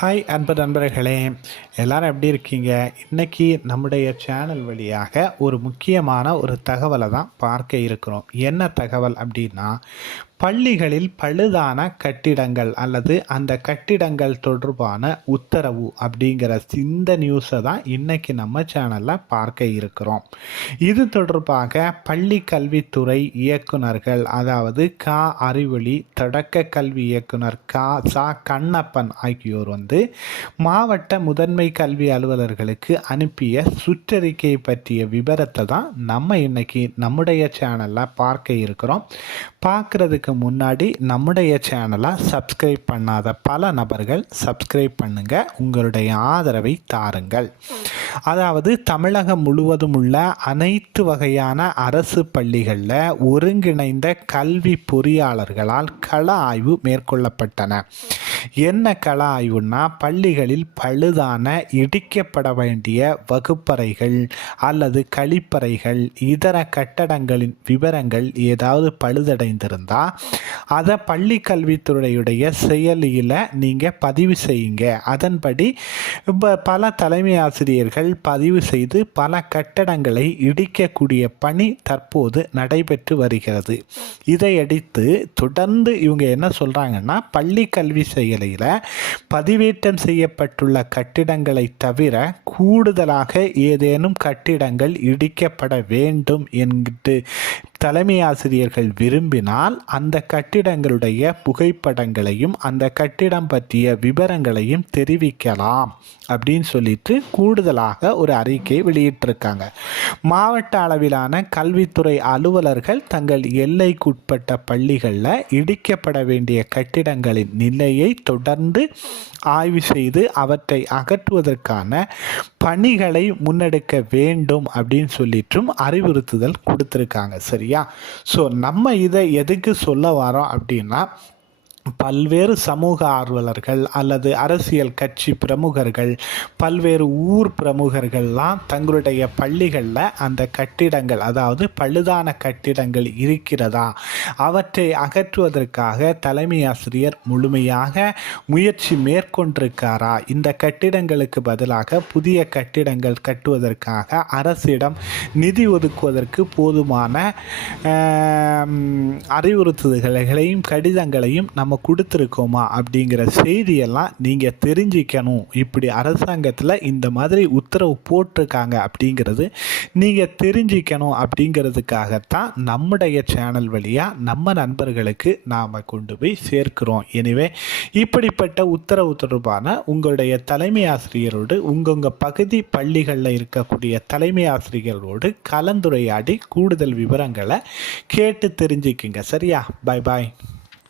Hi அன்பு நண்பர்களே, எல்லாரும் எப்படி இருக்கீங்க? இன்றைக்கி நம்முடைய சேனல் வழியாக ஒரு முக்கியமான ஒரு தகவலை தான் பார்க்க இருக்கிறோம். என்ன தகவல் அப்படின்னா, பள்ளிகளில் பழுதான கட்டிடங்கள் அல்லது அந்த கட்டிடங்கள் தொடர்பான உத்தரவு அப்படிங்கிற இந்த நியூஸை தான் இன்றைக்கி நம்ம சேனலில் பார்க்க இருக்கிறோம். இது தொடர்பாக பள்ளி கல்வித்துறை இயக்குநர்கள், அதாவது அறிவொளி தொடக்க கல்வி இயக்குனர் கண்ணப்பன் ஆகியோர் மாவட்ட முதன்மை கல்வி அலுவலர்களுக்கு அனுப்பிய சுற்றறிக்கை பற்றிய விவரத்தை தான் நம்ம இன்னைக்கு நம்முடைய சேனலில் பார்க்க இருக்கிறோம். பார்க்குறதுக்கு முன்னாடி நம்முடைய சேனலை சப்ஸ்கிரைப் பண்ணாத பல நபர்கள் சப்ஸ்கிரைப் பண்ணுங்க, உங்களுடைய ஆதரவை தாருங்கள். அதாவது தமிழகம் முழுவதும் உள்ள அனைத்து வகையான அரசு பள்ளிகளில் ஒருங்கிணைந்த கல்வி பொறியாளர்களால் கள ஆய்வு மேற்கொள்ளப்பட்டன. என்ன கள ஆய்வுன்னா, பள்ளிகளில் பழுதான இடிக்கப்பட வேண்டிய வகுப்பறைகள் அல்லது கழிப்பறைகள் இதர கட்டடங்களின் விவரங்கள் ஏதாவது பழுதடைந்திருந்தால் அதை பள்ளி கல்வித்துறையுடைய செயலியில் நீங்கள் பதிவு செய்யுங்க. அதன்படி பல தலைமை ஆசிரியர்கள் பதிவு செய்து பல கட்டடங்களை இடிக்கக்கூடிய பணி தற்போது நடைபெற்று வருகிறது. இதையடுத்து தொடர்ந்து இவங்க என்ன சொல்கிறாங்கன்னா, பள்ளி கல்வி செயலியில் பதிவேற்றம் செய்யப்பட்டுள்ள கட்டிடங்களை தவிர கூடுதலாக ஏதேனும் கட்டிடங்கள் இடிக்கப்பட வேண்டும் என்று தலைமை ஆசிரியர்கள் விரும்பினால் அந்த கட்டிடங்களுடைய புகைப்படங்களையும் அந்த கட்டிடம் பற்றிய விவரங்களையும் தெரிவிக்கலாம் அப்படின்னு சொல்லிட்டு கூடுதலாக ஒரு அறிக்கை வெளியிட்டிருக்காங்க. மாவட்ட அளவிலான கல்வித்துறை அலுவலர்கள் தங்கள் எல்லைக்குட்பட்ட பள்ளிகளில் இடிக்கப்பட வேண்டிய கட்டிடங்களின் நிலையை தொடர்ந்து ஆய்வு செய்து அவற்றை அகற்றுவதற்கான பணிகளை முன்னெடுக்க வேண்டும் அப்படின்னு சொல்லிட்டும் அறிவுறுத்துதல் கொடுத்துருக்காங்க. சரியா? ஸோ நம்ம இதை எதுக்கு சொல்ல வரோம் அப்படின்னா, பல்வேறு சமூக ஆர்வலர்கள் அல்லது அரசியல் கட்சி பிரமுகர்கள், பல்வேறு ஊர் பிரமுகர்கள்லாம் தங்களுடைய பள்ளிகளில் அந்த கட்டிடங்கள், அதாவது பழுதான கட்டிடங்கள் இருக்கிறதா, அவற்றை அகற்றுவதற்காக தலைமை ஆசிரியர் முழுமையாக முயற்சி மேற்கொண்டிருக்காரா, இந்த கட்டிடங்களுக்கு பதிலாக புதிய கட்டிடங்கள் கட்டுவதற்காக அரசிடம் நிதி ஒதுக்குவதற்கு போதுமான அறிவுறுத்துதல்களையும் கடிதங்களையும் நம்ம கொடுத்துருக்கோமா அப்படிங்கிற செய்தியெல்லாம் நீங்கள் தெரிஞ்சிக்கணும். இப்படி அரசாங்கத்தில் இந்த மாதிரி உத்தரவு போட்டிருக்காங்க அப்படிங்கிறது நீங்கள் தெரிஞ்சிக்கணும். அப்படிங்கிறதுக்காகத்தான் நம்முடைய சேனல் வழியாக நம்ம நண்பர்களுக்கு நாம் கொண்டு போய் சேர்க்கிறோம். எனவே இப்படிப்பட்ட உத்தரவு தொடர்பான உங்களுடைய தலைமை ஆசிரியரோடு உங்கள் பகுதி பள்ளிகளில் இருக்கக்கூடிய தலைமை ஆசிரியர்களோடு கலந்துரையாடி கூடுதல் விவரங்களை கேட்டு தெரிஞ்சுக்குங்க. சரியா? பாய் பாய்.